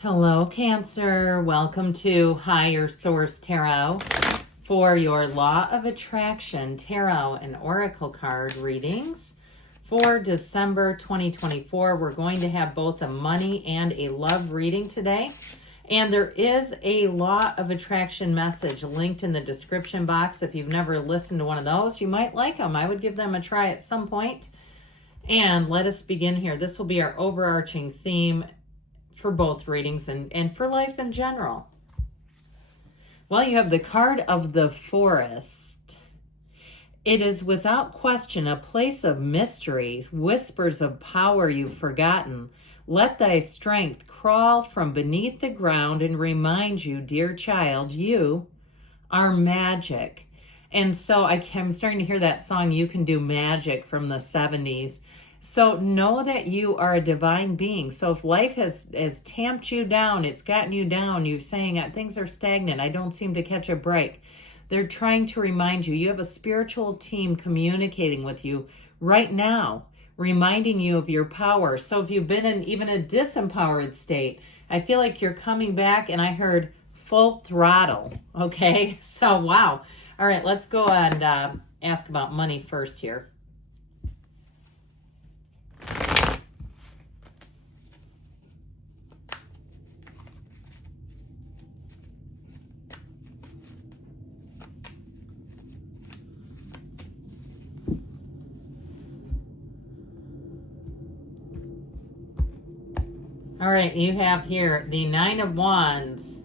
Hello, Cancer. Welcome to Higher Source Tarot for your Law of Attraction Tarot and Oracle card readings for December 2024. We're going to have both a money and a love reading today. And there is a Law of Attraction message linked in the description box. If you've never listened to one of those, you might like them. I would give them a try at some point. And let us begin here. This will be our overarching theme for both readings and for life in general. Well, you have the card of the Forest. It is without question a place of mystery, whispers of power you've forgotten. Let thy strength crawl from beneath the ground and remind you, dear child, you are magic. And so I'm starting to hear that song, You Can Do Magic, from the 70s. So know that you are a divine being. So if life has tamped you down, it's gotten you down, you're saying things are stagnant, I don't seem to catch a break. They're trying to remind you, you have a spiritual team communicating with you right now, reminding you of your power. So if you've been in even a disempowered state, I feel like you're coming back, and I heard full throttle. Okay, so wow. All right, let's go and ask about money first here. All right, you have here the Nine of Wands,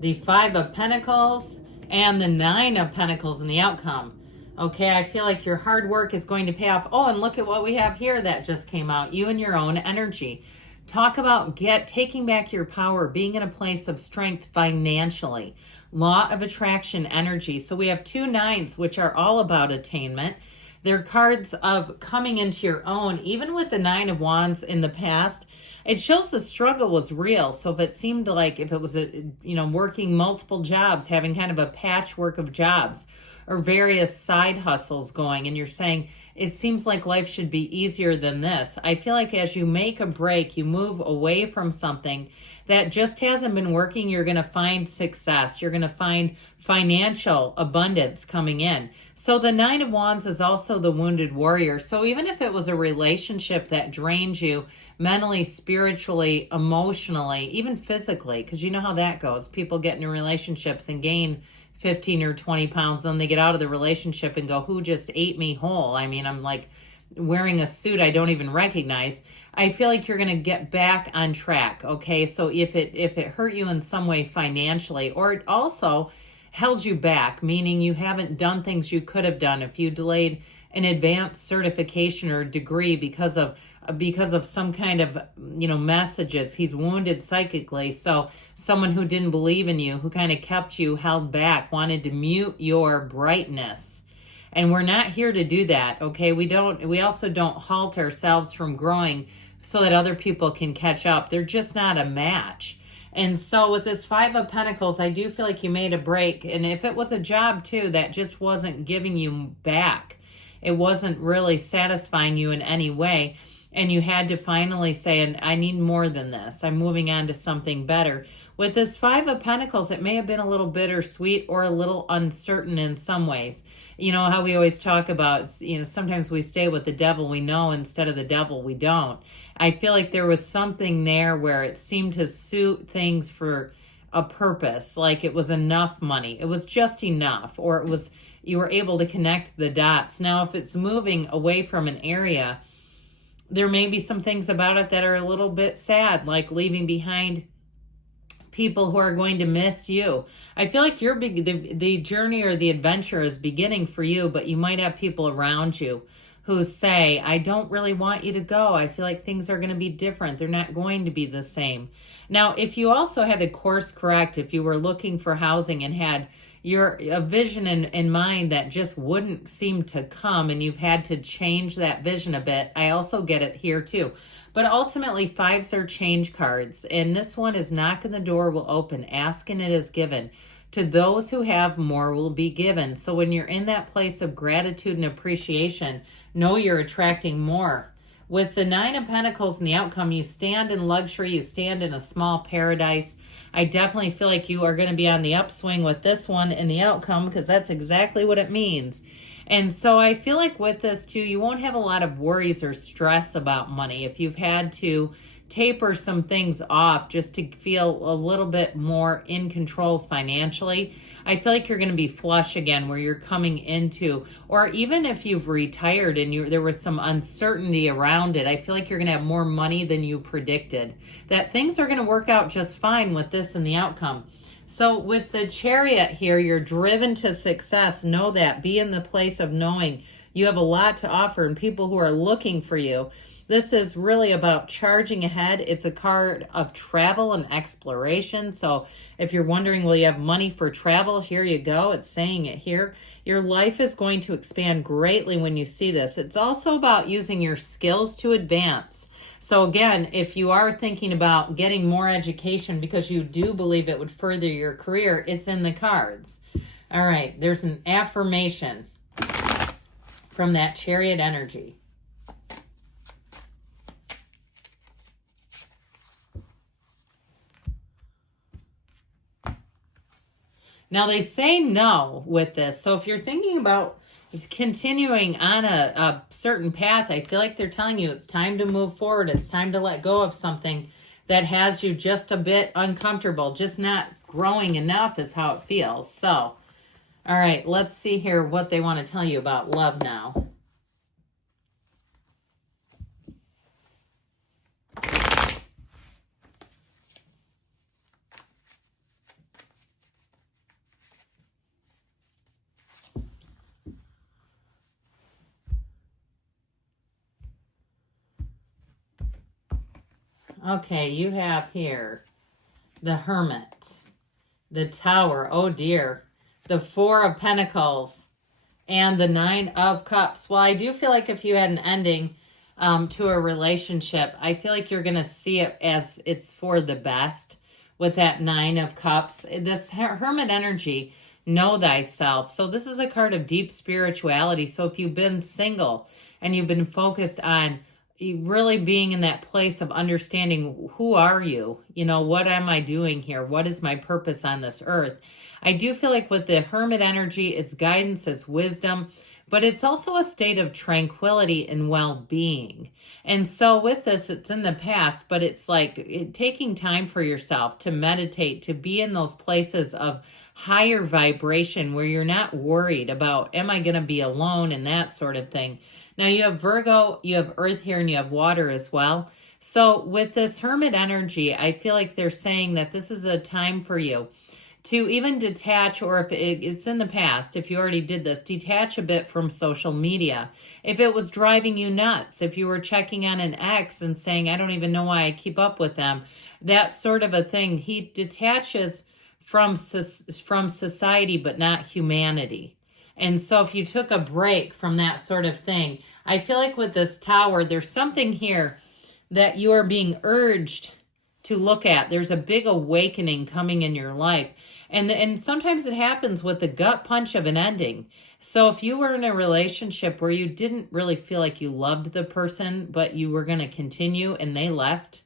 the Five of Pentacles, and the Nine of Pentacles in the outcome. Okay, I feel like your hard work is going to pay off. Oh, and look at what we have here that just came out. You and your own energy. Talk about taking back your power, being in a place of strength financially. Law of attraction energy. So we have two nines, which are all about attainment. They're cards of coming into your own. Even with the Nine of Wands in the past, it shows the struggle was real. So if it seemed like if it was working multiple jobs, having kind of a patchwork of jobs or various side hustles going, and you're saying it seems like life should be easier than this. I feel like as you make a break, you move away from something that just hasn't been working, you're going to find success. You're going to find financial abundance coming in. So the Nine of Wands is also the wounded warrior. So even if it was a relationship that drained you mentally, spiritually, emotionally, even physically, because you know how that goes. People get into relationships and gain 15 or 20 pounds, then they get out of the relationship and go, who just ate me whole? I mean, I'm like wearing a suit I don't even recognize. I feel like you're going to get back on track. Okay. So if it hurt you in some way financially, or it also held you back, meaning you haven't done things you could have done, if you delayed an advanced certification or degree because of some kind of messages, he's wounded psychically. So someone who didn't believe in you, who kind of kept you held back, wanted to mute your brightness. And we're not here to do that. Okay, we also don't halt ourselves from growing so that other people can catch up. They're just not a match. And so with this Five of Pentacles, I do feel like you made a break. And if it was a job too that just wasn't giving you back, it wasn't really satisfying you in any way, and you had to finally say, I need more than this. I'm moving on to something better. With this Five of Pentacles, it may have been a little bittersweet or a little uncertain in some ways. You know how we always talk about, sometimes we stay with the devil we know instead of the devil we don't. I feel like there was something there where it seemed to suit things for a purpose, like it was enough money. It was just enough, or you were able to connect the dots. Now, if it's moving away from an area, there may be some things about it that are a little bit sad, like leaving behind people who are going to miss you. I feel like the journey or the adventure is beginning for you, but you might have people around you who say, I don't really want you to go. I feel like things are going to be different. They're not going to be the same. Now, if you also had to course correct, if you were looking for housing and had a vision in mind that just wouldn't seem to come, and you've had to change that vision a bit, I also get it here too. But ultimately, fives are change cards, and this one is knocking the door will open, asking it is given. To those who have, more will be given. So when you're in that place of gratitude and appreciation, know you're attracting more. With the Nine of Pentacles and the outcome, you stand in luxury, you stand in a small paradise. I definitely feel like you are going to be on the upswing with this one in the outcome, because that's exactly what it means. And so I feel like with this too, you won't have a lot of worries or stress about money. If you've had to taper some things off just to feel a little bit more in control financially, I feel like you're going to be flush again, where you're coming into, or even if you've retired and there was some uncertainty around it, I feel like you're going to have more money than you predicted. That things are going to work out just fine with this and the outcome. So with the Chariot here, you're driven to success. Know that. Be in the place of knowing you have a lot to offer and people who are looking for you. This is really about charging ahead. It's a card of travel and exploration. So if you're wondering, will you have money for travel? Here you go. It's saying it here. Your life is going to expand greatly when you see this. It's also about using your skills to advance. So again, if you are thinking about getting more education because you do believe it would further your career, it's in the cards. All right, there's an affirmation from that Chariot energy. Now they say no with this. So if you're thinking about continuing on a certain path, I feel like they're telling you it's time to move forward. It's time to let go of something that has you just a bit uncomfortable, just not growing enough is how it feels. So, all right, let's see here what they want to tell you about love now. Okay, you have here the Hermit, the Tower, oh dear, the Four of Pentacles, and the Nine of Cups. Well, I do feel like if you had an ending to a relationship, I feel like you're going to see it as it's for the best with that Nine of Cups. This Hermit energy, know thyself. So this is a card of deep spirituality. So if you've been single and you've been focused on really being in that place of understanding, who are you? You know, what am I doing here? What is my purpose on this earth? I do feel like with the Hermit energy, it's guidance, it's wisdom, but it's also a state of tranquility and well-being. And so with this, it's in the past, but it's like taking time for yourself to meditate, to be in those places of higher vibration where you're not worried about, am I going to be alone, and that sort of thing. Now you have Virgo, you have Earth here, and you have water as well. So with this Hermit energy, I feel like they're saying that this is a time for you to even detach, or if it's in the past, if you already did this, detach a bit from social media. If it was driving you nuts, if you were checking on an ex and saying, I don't even know why I keep up with them, that sort of a thing. He detaches from society, but not humanity. And so if you took a break from that sort of thing, I feel like with this Tower, there's something here that you are being urged to look at. There's a big awakening coming in your life. And sometimes it happens with the gut punch of an ending. So if you were in a relationship where you didn't really feel like you loved the person, but you were going to continue and they left,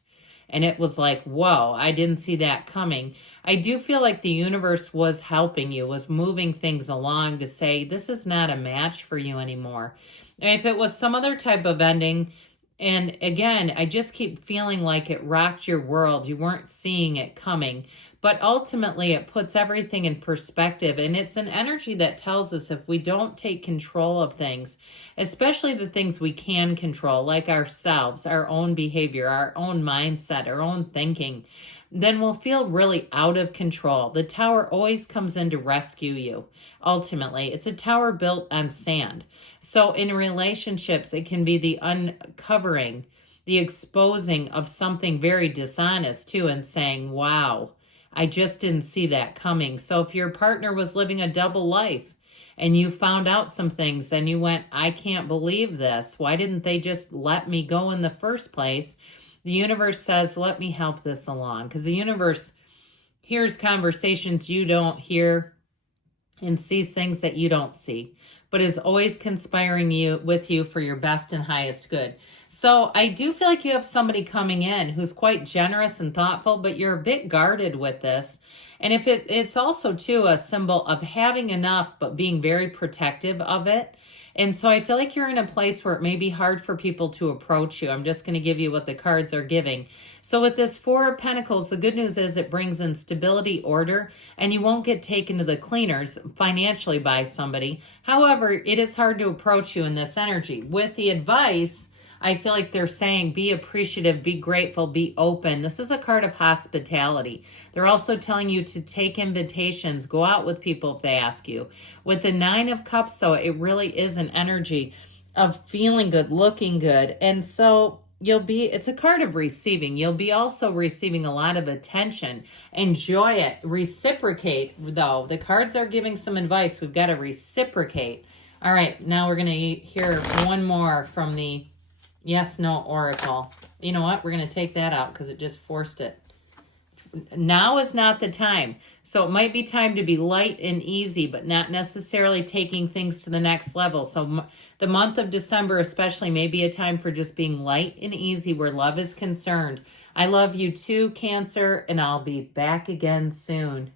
and it was like, whoa, I didn't see that coming. I do feel like the universe was helping you, was moving things along to say, this is not a match for you anymore. And if it was some other type of ending, and again, I just keep feeling like it rocked your world. You weren't seeing it coming. But ultimately, it puts everything in perspective. And it's an energy that tells us if we don't take control of things, especially the things we can control, like ourselves, our own behavior, our own mindset, our own thinking, then we'll feel really out of control. The Tower always comes in to rescue you. Ultimately, it's a tower built on sand. So in relationships, it can be the uncovering, the exposing of something very dishonest too, and saying, wow, I just didn't see that coming. So if your partner was living a double life and you found out some things and you went, I can't believe this. Why didn't they just let me go in the first place? The universe says, let me help this along. Because the universe hears conversations you don't hear and sees things that you don't see, but is always conspiring with you for your best and highest good. So I do feel like you have somebody coming in who's quite generous and thoughtful, but you're a bit guarded with this. And if it's also too a symbol of having enough, but being very protective of it. And so I feel like you're in a place where it may be hard for people to approach you. I'm just going to give you what the cards are giving. So with this Four of Pentacles, the good news is it brings in stability, order, and you won't get taken to the cleaners financially by somebody. However, it is hard to approach you in this energy. With the advice, I feel like they're saying be appreciative, be grateful, be open. This is a card of hospitality. They're also telling you to take invitations, go out with people if they ask you. With the Nine of Cups, though, it really is an energy of feeling good, looking good. And so it's a card of receiving. You'll be also receiving a lot of attention. Enjoy it. Reciprocate, though. The cards are giving some advice. We've got to reciprocate. All right, now we're going to hear one more from the Yes, No Oracle. You know what? We're going to take that out because it just forced it. Now is not the time. So it might be time to be light and easy, but not necessarily taking things to the next level. So the month of December especially may be a time for just being light and easy where love is concerned. I love you too, Cancer, and I'll be back again soon.